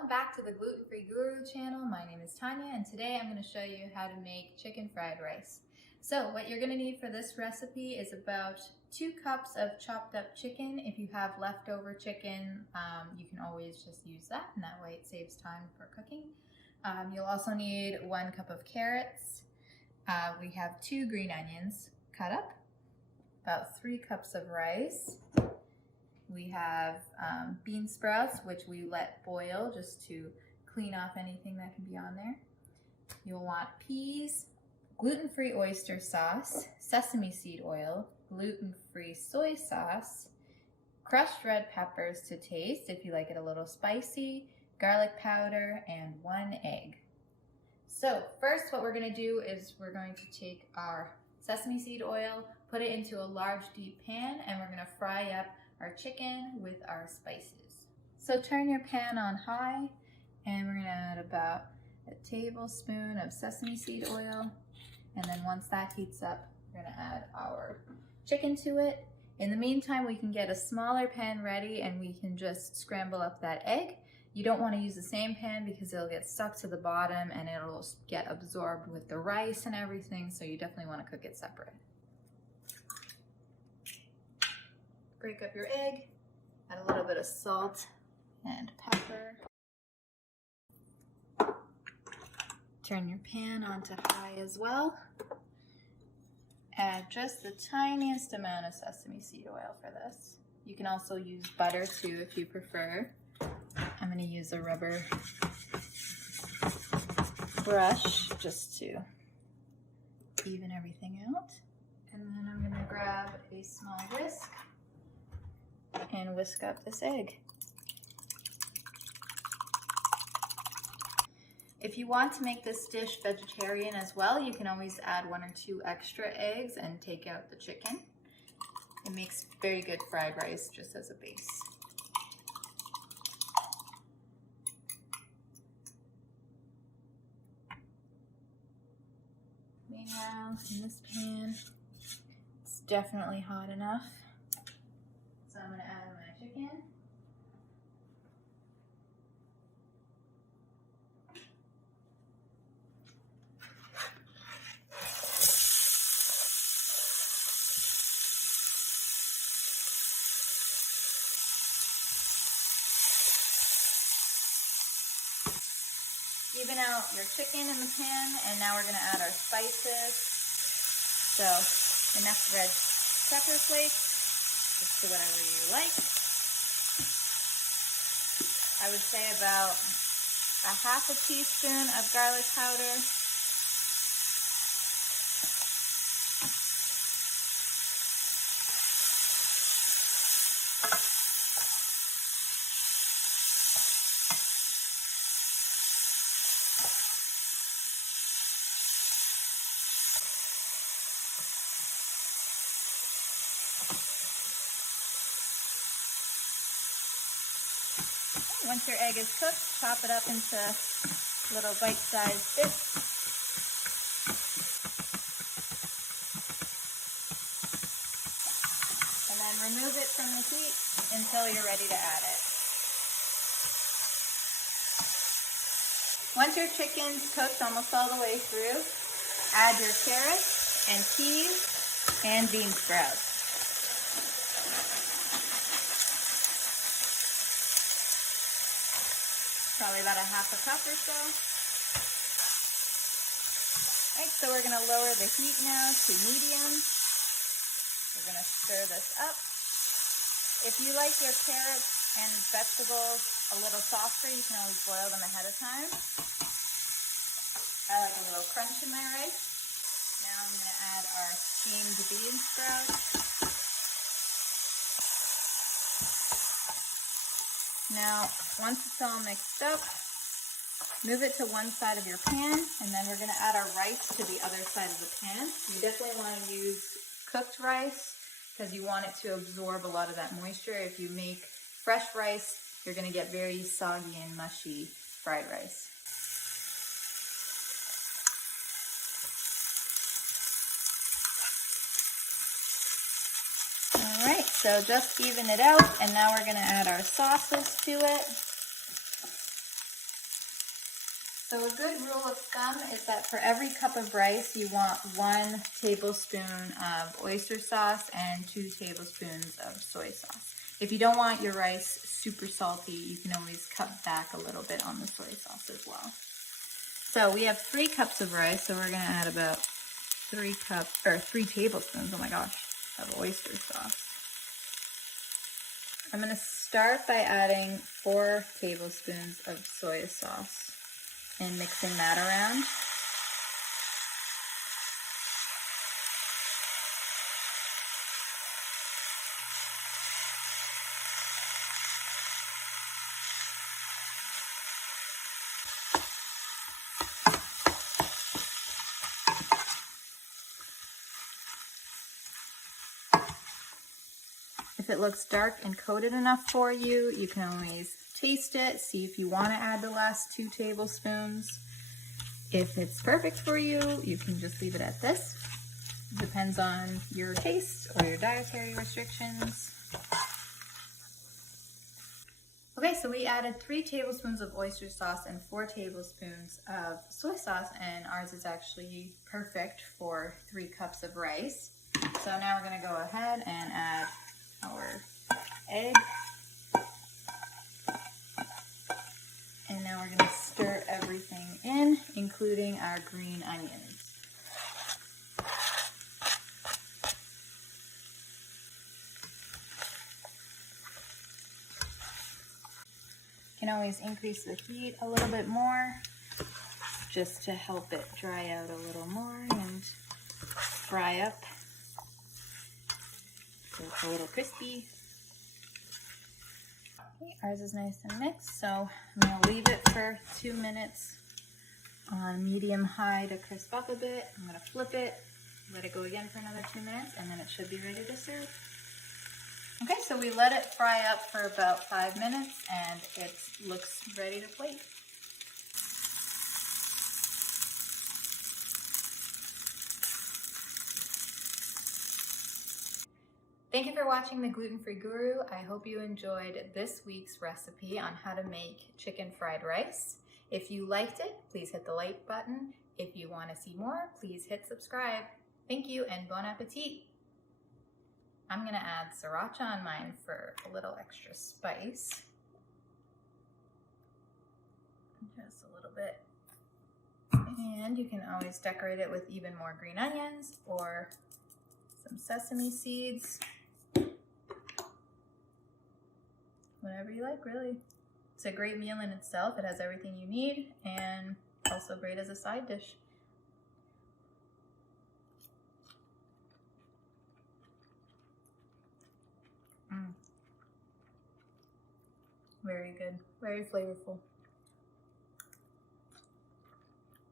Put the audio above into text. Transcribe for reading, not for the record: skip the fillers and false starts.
Welcome back to the Gluten Free Guru channel. My name is Tanya and today I'm going to show you how to make chicken fried rice. So what you're going to need for this recipe is about 2 cups of chopped up chicken. If you have leftover chicken, you can always just use that, and that way it saves time for cooking. You'll also need 1 cup of carrots. We have 2 green onions cut up, about 3 cups of rice. We have bean sprouts, which we let boil just to clean off anything that can be on there. You'll want peas, gluten-free oyster sauce, sesame seed oil, gluten-free soy sauce, crushed red peppers to taste if you like it a little spicy, garlic powder, and 1 egg. So first what we're going to do is we're going to take our sesame seed oil, put it into a large deep pan, and we're going to fry up our chicken with our spices. So turn your pan on high, and we're going to add about a tablespoon of sesame seed oil, and then once that heats up, we're going to add our chicken to it. In the meantime, we can get a smaller pan ready and we can just scramble up that egg. You don't want to use the same pan because it'll get stuck to the bottom and it'll get absorbed with the rice and everything, so you definitely want to cook it separate. Break up your egg, add a little bit of salt and pepper. Turn your pan onto high as well. Add just the tiniest amount of sesame seed oil for this. You can also use butter too if you prefer. I'm going to use a rubber brush just to even everything out. And then I'm going to grab a small whisk and whisk up this egg. If you want to make this dish vegetarian as well, you can always add 1 or 2 extra eggs and take out the chicken. It makes very good fried rice just as a base. Meanwhile, in this pan, it's definitely hot enough. So I'm going to add my chicken. Even out your chicken in the pan, and now we're going to add our spices. So enough red pepper flakes, just to whatever you like. I would say about a ½ teaspoon of garlic powder. Once your egg is cooked, chop it up into little bite-sized bits. And then remove it from the heat until you're ready to add it. Once your chicken's cooked almost all the way through, add your carrots and peas and bean sprouts. Probably about a ½ cup or so. Alright, so we're going to lower the heat now to medium. We're going to stir this up. If you like your carrots and vegetables a little softer, you can always boil them ahead of time. I like a little crunch in my rice. Now I'm going to add our steamed bean sprouts. Now, once it's all mixed up, move it to one side of your pan, and then we're going to add our rice to the other side of the pan. You definitely want to use cooked rice because you want it to absorb a lot of that moisture. If you make fresh rice, you're going to get very soggy and mushy fried rice. Alright, so just even it out, and now we're going to add our sauces to it. So a good rule of thumb is that for every cup of rice, you want 1 tablespoon of oyster sauce and 2 tablespoons of soy sauce. If you don't want your rice super salty, you can always cut back a little bit on the soy sauce as well. So we have 3 cups of rice, so we're gonna add about 3 tablespoons, oh my gosh, of oyster sauce. I'm gonna start by adding 4 tablespoons of soy sauce and mixing that around. If it looks dark and coated enough for you, you can always taste it, see if you want to add the last 2 tablespoons. If it's perfect for you, you can just leave it at this. Depends on your taste or your dietary restrictions. Okay, so we added 3 tablespoons of oyster sauce and 4 tablespoons of soy sauce, and ours is actually perfect for 3 cups of rice. So now we're gonna go ahead and add our egg. And now we're gonna stir everything in, including our green onions. You can always increase the heat a little bit more just to help it dry out a little more and fry up so it's a little crispy. Okay, ours is nice and mixed, so I'm going to leave it for 2 minutes on medium-high to crisp up a bit. I'm going to flip it, let it go again for another 2 minutes, and then it should be ready to serve. Okay, so we let it fry up for about 5 minutes, and it looks ready to plate. Thank you for watching The Gluten-Free Guru. I hope you enjoyed this week's recipe on how to make chicken fried rice. If you liked it, please hit the like button. If you want to see more, please hit subscribe. Thank you and bon appetit. I'm gonna add sriracha on mine for a little extra spice. Just a little bit. And you can always decorate it with even more green onions or some sesame seeds. Whatever you like, really. It's a great meal in itself. It has everything you need and also great as a side dish. Very good, very flavorful.